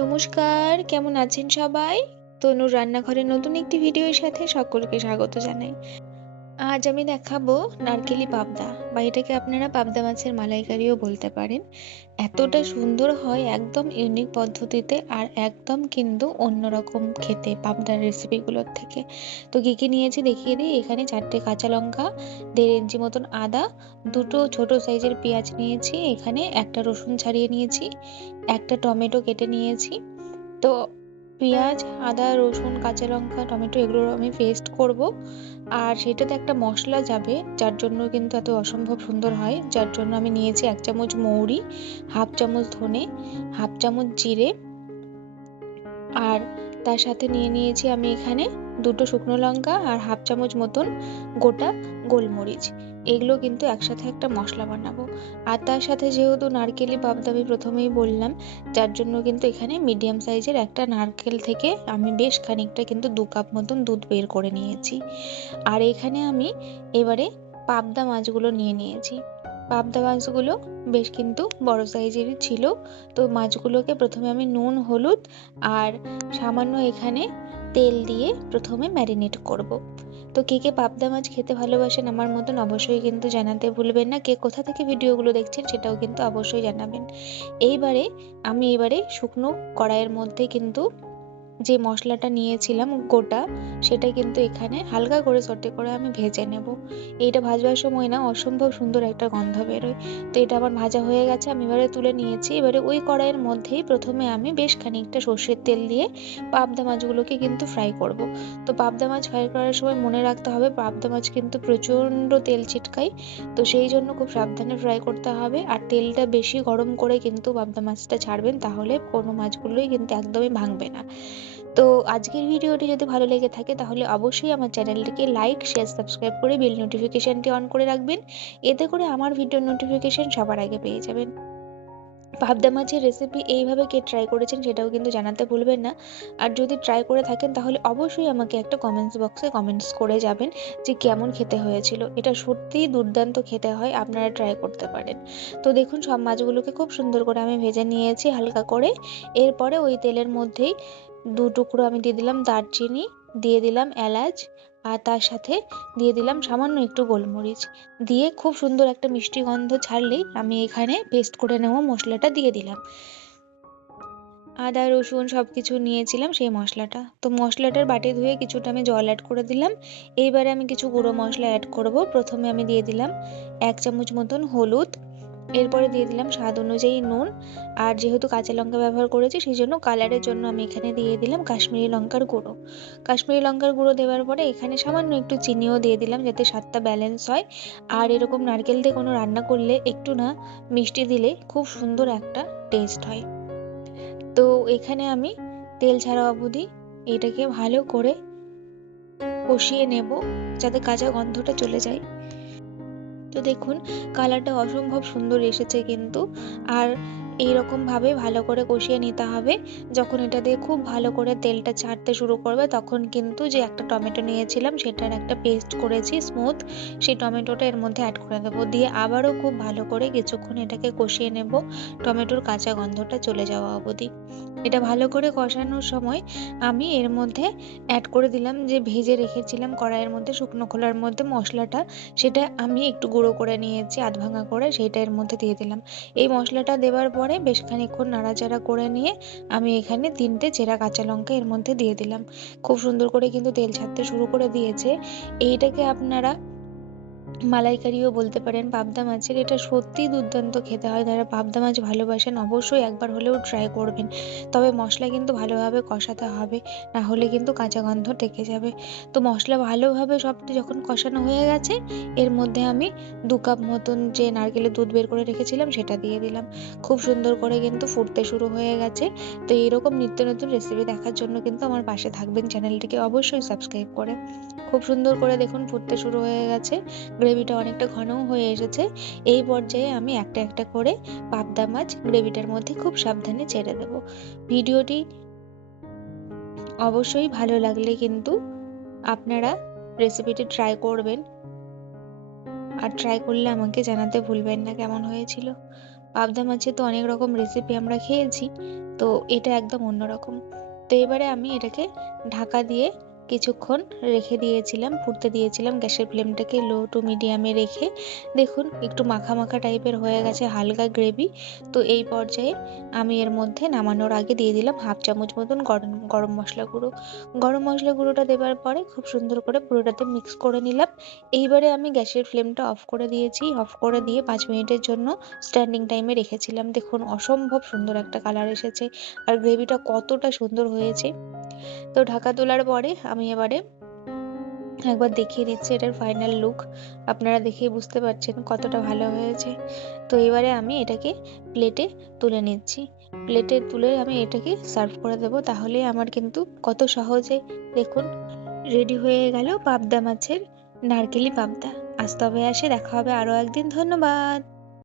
নমস্কার কেমন আছেন সবাই? তনুর রান্নাঘরের নতুন একটি ভিডিওর সাথে সকলকে স্বাগত জানাই। আজ আমি দেখাবো নারকেলি পাবদা বা এটাকে আপনারা পাবদা মাছের মালাইকারিও বলতে পারেন। এতটা সুন্দর হয় একদম ইউনিক পদ্ধতিতে আর একদম কিন্তু অন্যরকম খেতে পাবদার রেসিপিগুলোর থেকে। তো কী কী নিয়েছি দেখিয়ে দিই। এখানে চারটে কাঁচা লঙ্কা, দেড় ইঞ্চি মতন আদা, দুটো ছোট সাইজের পেঁয়াজ নিয়েছি, এখানে একটা রসুন ছাড়িয়ে নিয়েছি, একটা টমেটো কেটে নিয়েছি। তো পেঁয়াজ, আদা, রসুন, কাঁচা লঙ্কা, টমেটো এগুলো আমি পেস্ট করব। আর সেটাতে একটা মশলা যাবে, যার জন্য কিন্তু এত অসম্ভব সুন্দর হয়। যার জন্য আমি নিয়েছি এক চামচ মৌরি, হাফ চামচ ধনে, হাফ চামচ জিরে। আর তার সাথে নিয়ে নিয়েছি আমি এখানে দুটো শুকনো লঙ্কা আর হাফ চামচ মতন গোটা গোলমরিচ। এগুলো কিন্তু একসাথে একটা মশলা বানাবো। আর তার সাথে যেহেতু নারকেলই পাবদা আমি প্রথমেই বললাম, যার জন্য কিন্তু এখানে মিডিয়াম সাইজের একটা নারকেল থেকে আমি বেশ খানিকটা কিন্তু দু কাপ মতন দুধ বের করে নিয়েছি। আর এখানে আমি এবারে পাবদা মাছগুলো নিয়ে নিয়েছি। পাবদা মাছগুলো বেশ কিন্তু বড় সাইজেরই ছিল। তো মাছগুলোকে প্রথমে আমি নুন, হলুদ আর সামান্য এখানে তেল দিয়ে প্রথমে ম্যারিনেট করব। তো কে কে পাবদা মাছ খেতে ভালোবাসেন আমার মতন অবশ্যই কিন্তু জানাতে ভুলবেন না। কে কোথা থেকে ভিডিওগুলো দেখছেন সেটাও কিন্তু অবশ্যই জানাবেন। এইবারে, আমি এবারে শুকনো কড়াইয়ের মধ্যে কিন্তু যে মশলাটা নিয়েছিলাম গোটা, সেটা কিন্তু এখানে হালকা করে সটে করে আমি ভেজে নেব। এইটা ভাজবার সময় না অসম্ভব সুন্দর একটা গন্ধ বেরোয়। তো এটা আমার ভাজা হয়ে গেছে, আমি এবারে তুলে নিয়েছি। এবারে ওই কড়াইয়ের মধ্যেই প্রথমে আমি বেশ খানিকটা সর্ষের তেল দিয়ে পাবদা মাছগুলোকে কিন্তু ফ্রাই করব। তো পাবদা মাছ ফ্রাই করার সময় মনে রাখতে হবে, পাবদা মাছ কিন্তু প্রচণ্ড তেল ছিটকায়। তো সেই জন্য খুব সাবধানে ফ্রাই করতে হবে। আর তেলটা বেশি গরম করে কিন্তু পাবদা মাছটা ছাড়বেন, তাহলে কোনো মাছগুলোই কিন্তু একদমই ভাঙবে না। তো আজকের ভিডিওটি যদি ভালো লেগে থাকে, তাহলে অবশ্যই আমার চ্যানেলটিকে লাইক শেয়ার সাবস্ক্রাইব করে বেল নোটিফিকেশানটি অন করে রাখবেন। এতে করে আমার ভিডিও নোটিফিকেশান সবার আগে পেয়ে যাবেন। পাবদা মাছের রেসিপি এইভাবে কে ট্রাই করেছেন সেটাও কিন্তু জানাতে ভুলবেন না। আর যদি ট্রাই করে থাকেন, তাহলে অবশ্যই আমাকে একটা কমেন্টস বক্সে কমেন্টস করে যাবেন যে কেমন খেতে হয়েছিল। এটা সত্যিই দুর্দান্ত খেতে হয়, আপনারা ট্রাই করতে পারেন। তো দেখুন, সব মাছগুলোকে খুব সুন্দর করে আমি ভেজে নিয়েছি হালকা করে। এরপরে ওই তেলের মধ্যেই দু টুকরো আমি দিয়ে দিলাম দারচিনি, দিয়ে দিলাম এলাচ, আর তার সাথে দিয়ে দিলাম সামান্য একটু গোলমরিচ। দিয়ে খুব সুন্দর একটা মিষ্টি গন্ধ ছাড়লেই আমি এখানে পেস্ট করে নেওয়া মশলাটা দিয়ে দিলাম। আদা, রসুন সব কিছু নিয়েছিলাম সেই মশলাটা। তো মশলাটার বাটি ধুয়ে কিছুটা আমি জল অ্যাড করে দিলাম। এইবারে আমি কিছু গুঁড়ো মশলা অ্যাড করব। প্রথমে আমি দিয়ে দিলাম এক চামচ মতন হলুদ এরপরে দিয়ে দিলাম স্বাদ অনুযায়ী নুন। আর যেহেতু কাঁচা লঙ্কা ব্যবহার করেছি সেই জন্য কালারের জন্য আমি এখানে দিয়ে দিলাম কাশ্মীরি লঙ্কার গুঁড়ো। কাশ্মীরি লঙ্কার গুঁড়ো দেওয়ার পরে এখানে সামান্য একটু চিনিও দিয়ে দিলাম যাতে স্বাদটা ব্যালেন্স হয়। আর এরকম নারকেল দিয়ে কোনো রান্না করলে একটু না মিষ্টি দিলে খুব সুন্দর একটা টেস্ট হয়। তো এখানে আমি তেল ছাড়া অবধি এটাকে ভালো করে কষিয়ে নেব যাতে কাঁচা গন্ধটা চলে যায়। তো দেখুন কালারটা অসম্ভব সুন্দর এসেছে কিন্তু। আর এইরকমভাবে ভালো করে কষিয়ে নিতে হবে। যখন এটা দিয়ে খুব ভালো করে তেলটা ছাড়তে শুরু করবে, তখন কিন্তু যে একটা টমেটো নিয়েছিলাম, সেটার একটা পেস্ট করেছি স্মুথ। সেই টমেটোটা এর মধ্যে অ্যাড করে দেবো। দিয়ে আবারও খুব ভালো করে কিছুক্ষণ এটাকে কষিয়ে নেব। টমেটোর কাঁচা গন্ধটা চলে যাওয়া অবধি। এটা ভালো করে কষানোর সময় আমি এর মধ্যে অ্যাড করে দিলাম যে ভেজে রেখেছিলাম কড়াইয়ের মধ্যে শুকনো খোলার মধ্যে মশলাটা। সেটা আমি একটু গুঁড়ো করে নিয়েছি, আধ ভাঙা করে সেইটা এর মধ্যে দিয়ে দিলাম। এই মশলাটা দেওয়ার পরে বেশ খানিক্ষণ নাড়াচাড়া করে নিয়ে আমি এখানে তিনটে চেরা কাঁচা লঙ্কা এর মধ্যে দিয়ে দিলাম। খুব সুন্দর করে কিন্তু তেল ছাড়তে শুরু করে দিয়েছে। এইটাকে আপনারা মালাইকারিও বলতে পারেন পাবদা মাছের। এটা সত্যিই দুর্দান্ত খেতে হয়। যারা পাবদা মাছ ভালোবাসেন অবশ্যই একবার হলেও ট্রাই করবেন। তবে মশলা কিন্তু ভালোভাবে কষাতে হবে, না হলে কিন্তু কাঁচা গন্ধ টেকে যাবে। তো মশলা ভালোভাবে সবটি যখন কষানো হয়ে গেছে, এর মধ্যে আমি দু কাপ মতন যে নারকেলের দুধ বের করে রেখেছিলাম, সেটা দিয়ে দিলাম। খুব সুন্দর করে কিন্তু ফুটতে শুরু হয়ে গেছে। তো এইরকম নিত্য নতুন রেসিপি দেখার জন্য কিন্তু আমার পাশে থাকবেন। চ্যানেলটিকে অবশ্যই সাবস্ক্রাইব করে। খুব সুন্দর করে দেখুন, ফুটতে শুরু হয়ে গেছে। গ্রেভিটা অনেকটা ঘনও হয়ে এসেছে। এই পর্যায়ে আমি একটা একটা করে পাবদা মাছ গ্রেভিটার মধ্যে খুব সাবধানে ছেড়ে দেব। ভিডিওটি অবশ্যই ভালো লাগলে কিন্তু আপনারা রেসিপিটি ট্রাই করবেন। আর ট্রাই করলে আমাকে জানাতে ভুলবেন না কেমন হয়েছিল। পাবদা মাছের তো অনেক রকম রেসিপি আমরা খেয়েছি, তো এটা একদম অন্যরকম। তো এবারে আমি এটাকে ঢাকা দিয়ে কিছুক্ষণ রেখে দিয়েছিলাম, ফুটতে দিয়েছিলাম গ্যাসের ফ্লেমটাকে লো টু মিডিয়ামে রেখে। দেখুন, একটু মাখা মাখা টাইপের হয়ে গেছে, হালকা গ্রেভি। তো এই পর্যায়ে আমি এর মধ্যে নামানোর আগে দিয়ে দিলাম হাফ চামচ মতন গরম গরম মশলা গুঁড়ো। গরম মশলা গুঁড়োটা দেওয়ার পরে খুব সুন্দর করে পুরোটাতে মিক্স করে নিলাম। এইবারে আমি গ্যাসের ফ্লেমটা অফ করে দিয়েছি। অফ করে দিয়ে পাঁচ মিনিটের জন্য স্ট্যান্ডিং টাইমে রেখেছিলাম। দেখুন, অসম্ভব সুন্দর একটা কালার এসেছে। আর গ্রেভিটা কতটা সুন্দর হয়েছে। তো ঢাকা তোলার পরে আমি এবারে একবার দেখিয়ে দিচ্ছি এটার ফাইনাল লুক আপনারা দেখেই বুঝতে পারছেন কতটা ভালো হয়েছে। তো এবারে আমি এটাকে প্লেটে তুলে নিচ্ছি। প্লেটে তুলে আমি এটাকে সার্ভ করে দেবো। তাহলে আমার কিন্তু কত সহজে দেখুন রেডি হয়ে গেল পাবদা মাছের নারকেলি পাবদা। আজ তবে আসে, দেখা হবে আরও একদিন। ধন্যবাদ।